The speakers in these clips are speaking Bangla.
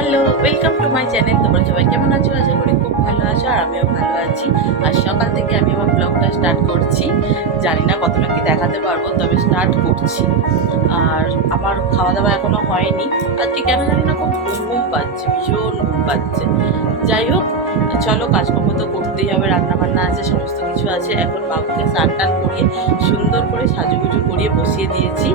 Hello welcome to my channel তোমরা সবাই কেমন আছো? আশা করি খুব ভালো আছো আর আমিও ভালো আছি। আর সকাল থেকে আমি আমার ব্লগটা স্টার্ট করছি। জানি না কতটা কি দেখাতে পারব, তবে স্টার্ট করছি। আর আমার খাওয়া দাওয়া এখনও হয়নি। আজকে কেন জানি না খুব ঘুম পাচ্ছে, ভীষণ ঘুম পাচ্ছে। যাই হোক, চলো কাজকর্ম তো করতেই হবে রান্না বান্না আছে, সমস্ত কিছু আছে। এখন বাবুকে স্নান টান করিয়ে, সুন্দর করে সাজুগুজু করিয়ে বসিয়ে দিয়েছি।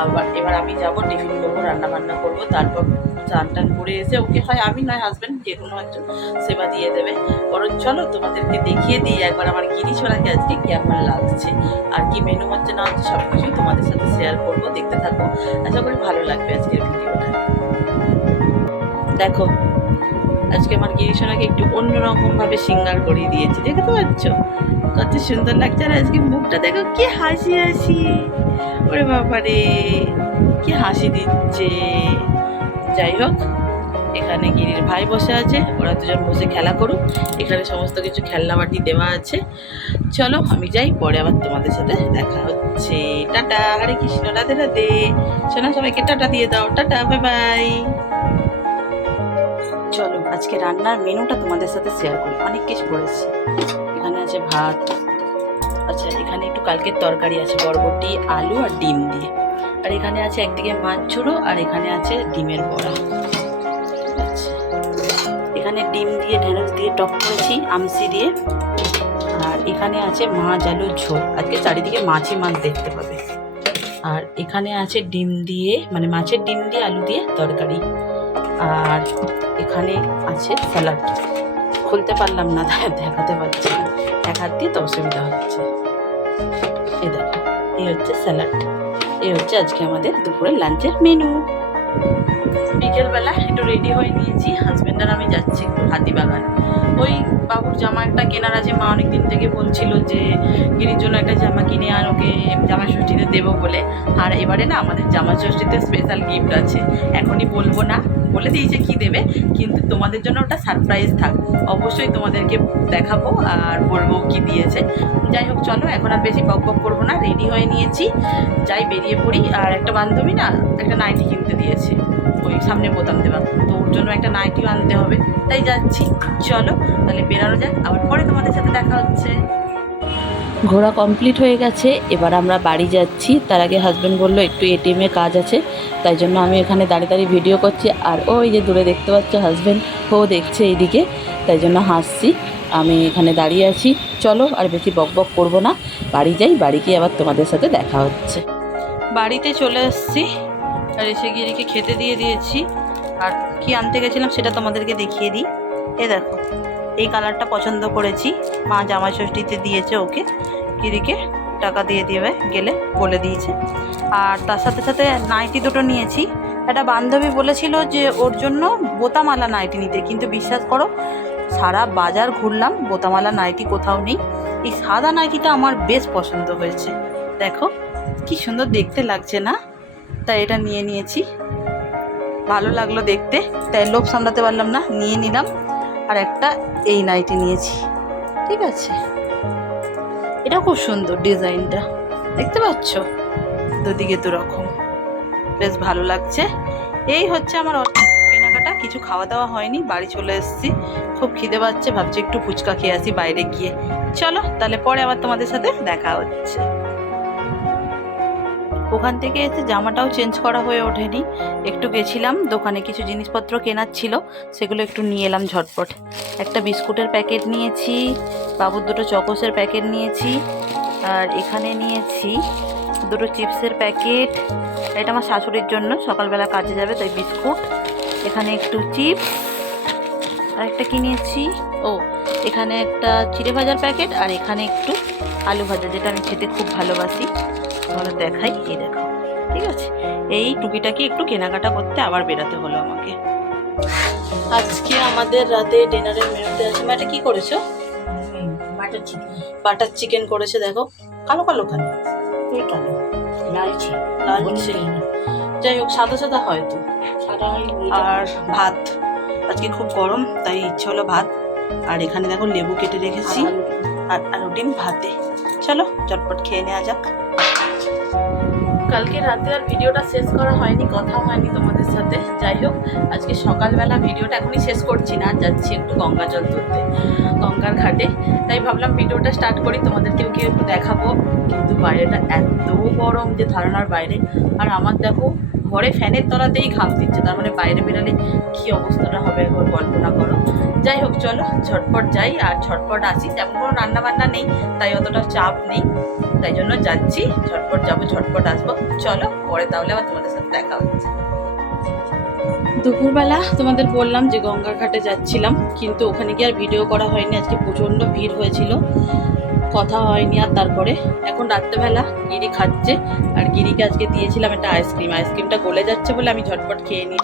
আবার এবার আমি যাব, টিফিন করব, রান্নাবান্না করব, তারপর চান টান করে এসে ওকে হয় আমি নয় হাজব্যান্ড যে কোনো একজন সেবা দিয়ে দেবে। বরং চলো তোমাদেরকে দেখিয়ে দিই, একবার আমার গিরিছোড়াকে আজকে কেমন লাগছে। আর কি মেনু হচ্ছে না হচ্ছে সব কিছুই তোমাদের সাথে শেয়ার করব, দেখতে থাকো। আশা করি ভালো লাগবে আজকের ভিডিওটা। দেখো, আজকে আমার গিরিশোনাকে একটু অন্যরকম ভাবে সিঙ্গার করিয়ে দিয়েছি, দেখতে পাচ্ছ? কত সুন্দর লাগছে। আর আজকে মুখটা দেখো, কি হাসি হাসি ওরে বাবারে, কি হাসি দিচ্ছে। যাই হোক, এখানে গিরির ভাই বসে আছে, ওরা দুজন বসে খেলা করুক। এখানে সমস্ত কিছু খেলনা বাটি দেওয়া আছে। চলো, আমি যাই, পরে আবার তোমাদের সাথে দেখা হচ্ছে। টাটা, হরে কৃষ্ণ, রাধে রাধে। শোনা সবাইকে, টাটা দিয়ে দাও। Tata, bye bye. চলো, আজকে রান্নার মেনুটা তোমাদের সাথে শেয়ার করি। অনেক কিছু করেছি। এখানে আছে ভাত আচ্ছা এখানে একটু কালকের তরকারি আছে, বরবটি, আলু আর ডিম দিয়ে। আর এখানে আছে একদিকে মাছ ঝুড়ো, আর এখানে আছে ডিমের বড়া। এখানে ডিম দিয়ে ঢেঁড়স দিয়ে টক করেছি আমসি দিয়ে আর এখানে আছে মাছ আলুর ঝোল। আজকে চারিদিকে মাছই মাছ দেখতে পাবে। আর এখানে আছে ডিম দিয়ে মানে মাছের ডিম দিয়ে আলু দিয়ে তরকারি। আর এখানে আছে স্যালাড। খুলতে পারলাম না দেখাতে পারছি না। এক হাত দিয়ে তো অসুবিধা হচ্ছে। এই দেখো এই হচ্ছে স্যালাড। এই হচ্ছে আজকে আমাদের দুপুরের লাঞ্চের মেনু বিকেলবেলা একটু রেডি হয়ে নিয়েছি হাজব্যান্ড আর আমি যাচ্ছি একটু হাতিবাগান ওই বাবুর জামা একটা কেনার আছে, মা অনেক দিন থেকে বলছিল যে, গিরির জন্য একটা জামা কিনে আর ওকে জামা ষষ্ঠীতে দেবো বলে। আর এবারে না আমাদের জামা ষষ্ঠীতে স্পেশাল গিফট আছে। এখনই বলব না বলে দিয়েছে কি দেবে, কিন্তু তোমাদের জন্য ওটা সারপ্রাইজ থাক। অবশ্যই তোমাদেরকে দেখাবো আর বলব কি দিয়েছে। যাই হোক, চলো, এখন আর বেশি বক বক করব না রেডি হয়ে নিয়েছি। যাই, বেরিয়ে পড়ি। আর একটা বান্ধবী না, একটা নাইটি কিনতে দিয়েছে, ওই সামনে বোতাম দেওয়া। তো ওর জন্য একটা নাইটিও আনতে হবে। তাই যাচ্ছি। চলো, তাহলে বেরানো যাক। আবার পরে তোমাদের সাথে দেখা হচ্ছে। ঘোরা কমপ্লিট হয়ে গেছে, এবার আমরা বাড়ি যাচ্ছি। তার আগে হাজব্যান্ড বলল, একটু এটিএমে কাজ আছে, তাই জন্য আমি এখানে দাঁড়িয়ে দাঁড়িয়ে ভিডিও করছি। আর ওই যে দূরে দেখতে পাচ্ছ হাজব্যান্ড ও দেখছে এইদিকে, তাই জন্য হাসছি। আমি এখানে দাঁড়িয়ে আছি। চলো আর বেশি বক বক করব না। বাড়ি যাই, বাড়ি গিয়ে আবার তোমাদের সাথে দেখা হচ্ছে। বাড়িতে চলে এসেছি আর এসে গিয়ে এদিকে খেতে দিয়ে দিয়েছি। আর কি আনতে গেছিলাম সেটা তোমাদেরকে দেখিয়ে দিই। এ দেখো। এই কালারটা পছন্দ করেছি। মা জামা ষষ্ঠীতে দিয়েছে ওকে। কিরিকে টাকা দিয়ে দেবে, গেলে বলে দিয়েছে। আর তার সাথে সাথে নাইটি দুটো নিয়েছি। একটা বান্ধবী বলেছিল যে, ওর জন্য বোতামালা নাইটি নিতে। কিন্তু বিশ্বাস করো, সারা বাজার ঘুরলাম, বোতামালা নাইটি কোথাও নেই। এই সাদা নাইটিটা আমার বেশ পছন্দ হয়েছে। দেখো, কি সুন্দর দেখতে লাগছে না? তাই এটা নিয়ে নিয়েছি। ভালো লাগল দেখতে। তাই লোভ সামলাতে পারলাম না, নিয়ে নিলাম। আর একটা এই নাইটি নিয়েছি। ঠিক আছে? এটা খুব সুন্দর ডিজাইনটা। দেখতে পাচ্ছ? দুদিকে দু রকম বেশ ভালো লাগছে। এই হচ্ছে আমার কেনাকাটা। কিছু খাওয়া দাওয়া হয়নি, বাড়ি চলে এসেছি। খুব খিদে পাচ্ছে, ভাবছি একটু ফুচকা খেয়ে আসি বাইরে গিয়ে। চলো, তাহলে পরে আবার তোমাদের সাথে দেখা হচ্ছে। ওখান থেকে এসে জামাটাও চেঞ্জ করা হয়ে ওঠেনি। একটু গেছিলাম, দোকানে কিছু জিনিসপত্র কেনার ছিল, সেগুলো একটু নিয়ে এলাম ঝটপট। একটা বিস্কুটের প্যাকেট নিয়েছি, বাবুর দুটো চকোসের প্যাকেট নিয়েছি, আর এখানে নিয়েছি দুটো চিপসের প্যাকেট। এটা আমার শাশুড়ির জন্য, সকালবেলা কাজে যাবে তাই বিস্কুট। এখানে একটু চিপস আর একটা কি নিয়েছি? ও, এখানে একটা চিড়ে ভাজার প্যাকেট আর এখানে একটু আলু ভাজা, যেটা আমি খেতে খুব ভালোবাসি। তাহলে দেখাই এই দেখো। ঠিক আছে? এই টুকিটাকি একটু কেনাকাটা করতে আবার বেরাতে হলো আমাকে। আজকে আমাদের রাতে ডিনারের মেনুতে আছে। এটা কি করেছ? Butter chicken. বাটার চিকেন করেছে দেখো। কালো কালো কেন? কালো। লালচে লালচে যাই হোক সাদা সাদা হয়তো সাদা আর ভাত। আজকে খুব গরম তাই ইচ্ছে হলো ভাত। আর এখানে দেখো লেবু কেটে রেখেছি। আর আর ডিম ভাতে। চলো চটপট খেয়ে নেওয়া যাক। কালকে রাতে আর ভিডিওটা শেষ করা হয়নি, কথা হয়নি তোমাদের সাথে। যাই হোক, আজকে সকালবেলা ভিডিওটা এখনই শেষ করছি না যাচ্ছি একটু গঙ্গা জল তুলতে, গঙ্গার ঘাটে। তাই ভাবলাম ভিডিওটা স্টার্ট করি, তোমাদেরকেও কেউ একটু দেখাবো। কিন্তু বাইরেটা এত গরম যে ধারণার বাইরে। আর আমার দেখো ঘরে ফ্যানের তলাতেই ঘাম দিচ্ছে, তার মানে বাইরে বেরালে কী অবস্থাটা হবে একবার কল্পনা করো। যাই হোক, চলো, ঝটপট যাই, আর ঝটপট আসি। তেমন কোনো রান্না বান্না নেই, তাই অতটা চাপ নেই। তাই জন্য যাচ্ছি, ঝটপট যাব, ঝটপট আসব। চলো, পরে তাহলে আবার তোমাদের সাথে দেখা হচ্ছে। দুপুরবেলা তোমাদের বললাম যে গঙ্গার ঘাটে যাচ্ছিলাম, কিন্তু ওখানে গিয়ে আর ভিডিও করা হয়নি, আজকে প্রচণ্ড ভিড় হয়েছিল। কথা হয়নি আর তারপরে এখন রাত্রেবেলা গিরি খাচ্ছে। আর গিরিকে আজকে দিয়েছিলাম একটা আইসক্রিম। আইসক্রিমটা গলে যাচ্ছে বলে আমি ঝটপট খেয়ে নিই।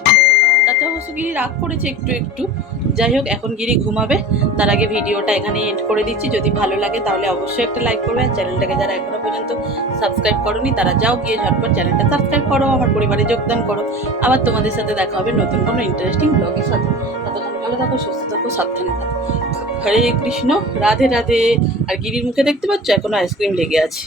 তাতে অবশ্য গিরি রাগ করেছে একটু একটু। যাই হোক, এখন গিরি ঘুমাবে। তার আগে ভিডিওটা এখানে এন্ড করে দিচ্ছি। যদি ভালো লাগে তাহলে অবশ্যই একটা লাইক করবে। আর চ্যানেলটাকে যারা এখনও পর্যন্ত সাবস্ক্রাইব করোনি, তারা যাও গিয়ে ঝটপট চ্যানেলটা সাবস্ক্রাইব করো। আমার পরিবারে যোগদান করো। আবার তোমাদের সাথে দেখা হবে নতুন কোনো ইন্টারেস্টিং ব্লগের সাথে। ততক্ষণ ভালো থাকো, সুস্থ থাকো, সাবধানে থাকো। হরে কৃষ্ণ রাধে রাধে। আর গিরির মুখে দেখতে পাচ্ছ? এখনও আইসক্রিম লেগে আছে।